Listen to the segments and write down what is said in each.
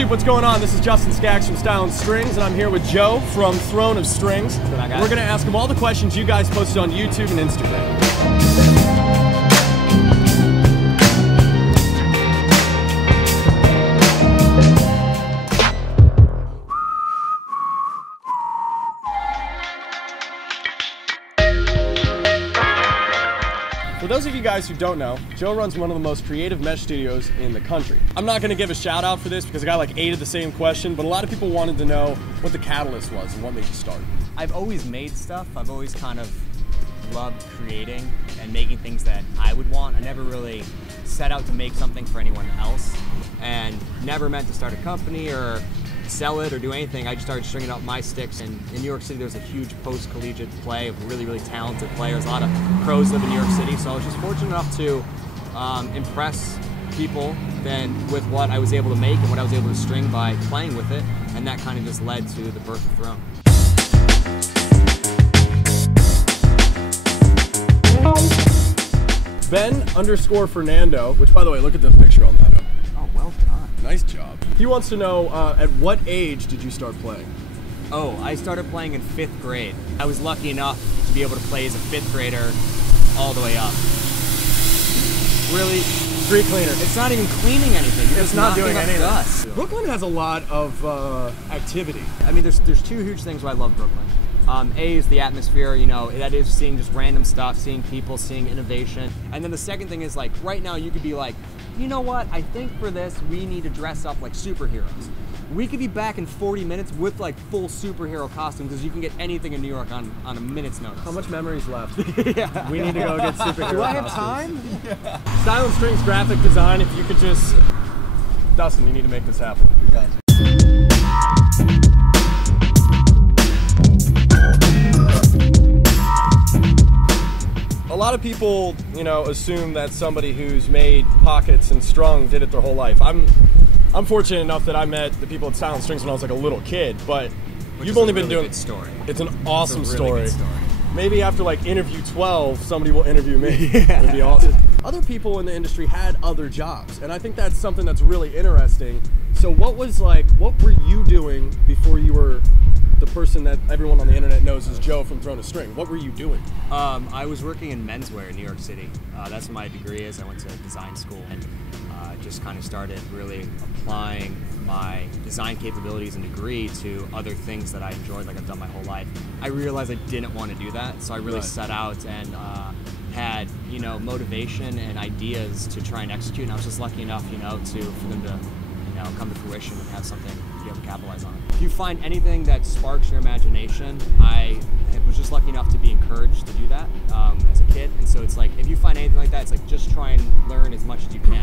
YouTube, what's going on? This is Dustin Dohm from Stylin Strings, and I'm here with Joe from Throne of Strings. We're going to ask him all the questions you guys posted on YouTube and Instagram. For those of you guys who don't know, Joe runs one of the most creative mesh studios in the country. I'm not going to give a shout out for this because I got like 8 of the same question, but a lot of people wanted to know what the catalyst was and what made you start. I've always made stuff. I've always kind of loved creating and making things that I would want. I never really set out to make something for anyone else and never meant to start a company or sell it or do anything. I just started stringing up my sticks, and in New York City there's a huge post-collegiate play of really talented players. A lot of pros live in New York City, so I was just fortunate enough to impress people then with what I was able to make and what I was able to string by playing with it, and that kind of just led to the birth of Throne. Ben_Fernando, which by the way, look at the picture on that. Oh, well done. Nice job. He wants to know, at what age did you start playing? Oh, I started playing in 5th grade. I was lucky enough to be able to play as a 5th grader all the way up. Really? Street cleaner. It's not even cleaning anything. You're It's not doing anything. Dust. Brooklyn has a lot of activity. I mean, there's 2 huge things why I love Brooklyn. A is the atmosphere, you know, that is seeing just random stuff, seeing people, seeing innovation. And then the second thing is, like, right now you could be like, you know what, I think for this we need to dress up like superheroes. We could be back in 40 minutes with like full superhero costumes, because you can get anything in New York on a minute's notice. How much memory's left? Yeah. We need to go get superhero Do I have costumes. time? Yeah. Stylin Strings graphic design, if you could just... Dustin, you need to make this happen. You got it. A lot of people, you know, assume that somebody who's made pockets and strung did it their whole life. I'm fortunate enough that I met the people at Stylin Strings when I was like a little kid, but you've only been doing. Good story. It's an awesome It's a really story. good story. Maybe after like interview 12, somebody will interview me. Yeah. It'd be awesome. Other people in the industry had other jobs, and I think that's something that's really interesting. So what were you doing before you were the person that everyone on the internet knows as Joe from Throne of String? What were you doing? I was working in menswear in New York City. That's what my degree is. I went to design school and just kind of started really applying my design capabilities and degree to other things that I enjoyed, like I've done my whole life. I realized I didn't want to do that, so I really set out and had, you know, motivation and ideas to try and execute, and I was just lucky enough, you know, for them to, you know, come to fruition and have something to be able to capitalize on. If you find anything that sparks your imagination, I was just lucky enough to be encouraged to do that as a kid, and so it's like, if you find anything like that, it's like just try and learn as much as you can.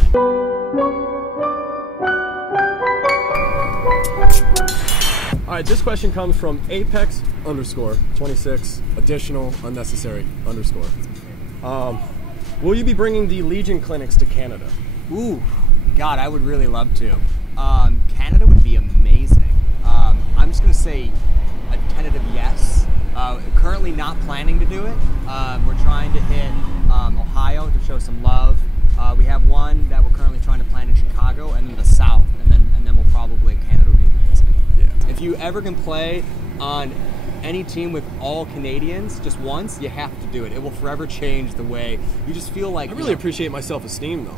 All right, this question comes from Apex_26 additional unnecessary _. Will you be bringing the Legion clinics to Canada? Ooh, God, I would really love to. Canada would be amazing. I'm just gonna say a tentative yes. Currently not planning to do it. We're trying to hit Ohio to show some love. We have one that we're currently trying to plan in Chicago, and then the South, and then we'll probably, Canada would be amazing. Yeah. If you ever can play on any team with all Canadians just once, you have to do it. It will forever change the way you just feel like. I really appreciate my self-esteem though.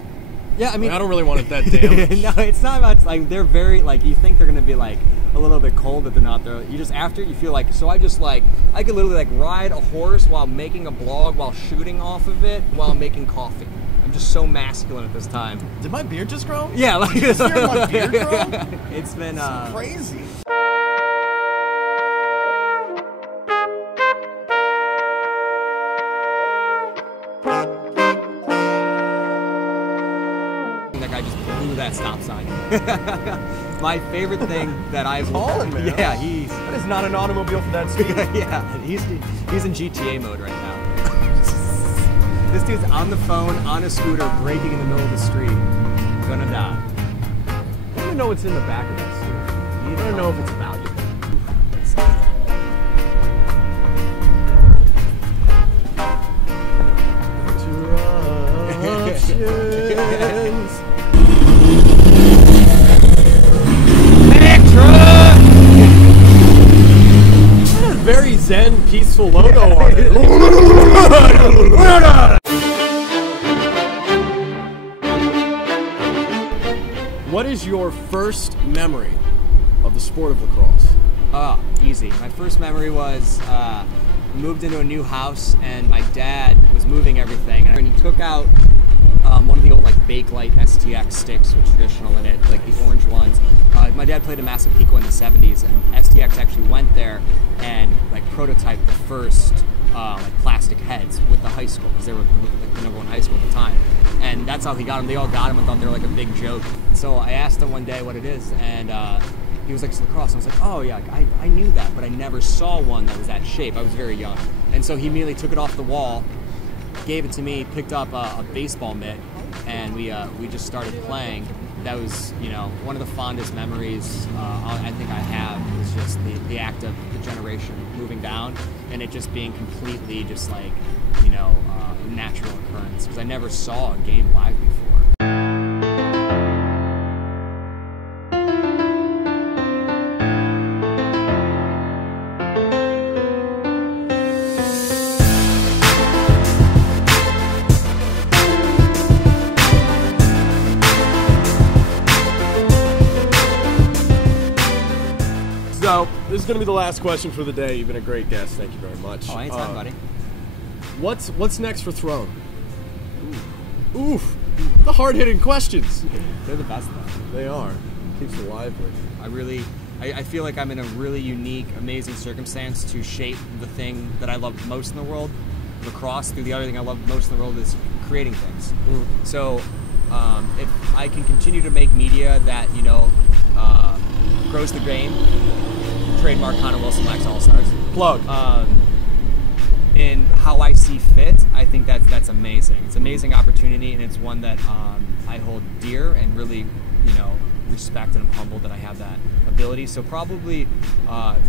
Yeah, I mean, I don't really want it that damaged. No, it's not about, like, they're very, like, you think they're gonna be like a little bit cold, but they're not. You just, after you feel like, so I just like, I could literally like ride a horse while making a blog, while shooting off of it, while making coffee. I'm just so masculine at this time. Did my beard just grow? Yeah, like Did my beard grow? It's been It's crazy. That guy just blew that stop sign. My favorite thing that I've Calling, man. Yeah, that is not an automobile for that speed. yeah, he's in GTA mode right now. This dude's on the phone, on a scooter, braking in the middle of the street. Gonna die. I don't even know what's in the back of that scooter. I don't know if it's valuable. Interruptions. successful logo on it. What is your first memory of the sport of lacrosse? Easy. My first memory was moved into a new house, and my dad was moving everything, and he took out one of the old like Bakelite STX sticks with traditional in it, like the orange ones. My dad played a Massapequa in the 70s, and STX actually went there and like prototyped the first like plastic heads with the high school, because they were like the #1 high school at the time, and that's how he got them. They all got them and thought they were like a big joke. So I asked him one day what it is, and he was like, it's lacrosse. And I was like, oh yeah, I knew that, but I never saw one that was that shape. I was very young. And so he immediately took it off the wall, gave it to me, picked up a baseball mitt, and we just started playing. That was, you know, one of the fondest memories I think I have, is just the act of the generation moving down, and it just being completely just like, you know, a natural occurrence, because I never saw a game live before. So, this is going to be the last question for the day. You've been a great guest. Thank you very much. Oh, anytime, buddy. What's next for Throne? Oof. The hard-hitting questions. They're the best, though. They are. Keeps it lively. I feel like I'm in a really unique, amazing circumstance to shape the thing that I love most in the world, lacrosse, through the other thing I love most in the world is creating things. So, if I can continue to make media that, you know, grows the game, trademark Connor Wilson Lax All-Stars. Plug. In how I see fit, I think that's amazing. It's an amazing opportunity, and it's one that I hold dear and really, you know, respect, and I'm humbled that I have that ability. So probably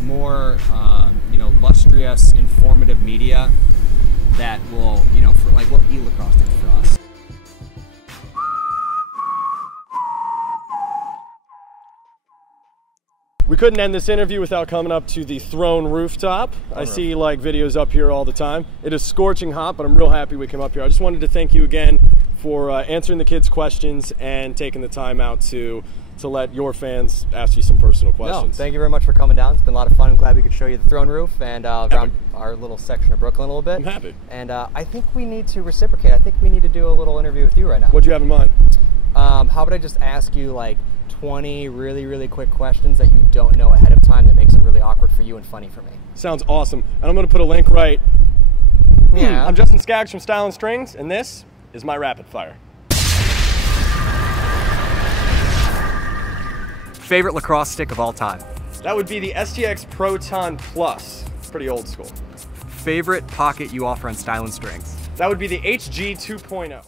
more, you know, lustrous, informative media that will, you know, for like what e-lacrosse did for us. We couldn't end this interview without coming up to the Throne rooftop. I see like videos up here all the time. It is scorching hot, but I'm real happy we came up here. I just wanted to thank you again for answering the kids' questions and taking the time out to let your fans ask you some personal questions. No, thank you very much for coming down. It's been a lot of fun. I'm glad we could show you the Throne roof and around our little section of Brooklyn a little bit. I'm happy. And I think we need to reciprocate. I think we need to do a little interview with you right now. What do you have in mind? How about I just ask you like 20 really quick questions that you don't know ahead of time that makes it really awkward for you and funny for me. Sounds awesome. And I'm going to put a link right. Yeah. I'm Dustin Skaggs from Stylin Strings, and this is my rapid fire. Favorite lacrosse stick of all time? That would be the STX Proton Plus. It's pretty old school. Favorite pocket you offer on Stylin Strings? That would be the HG 2.0.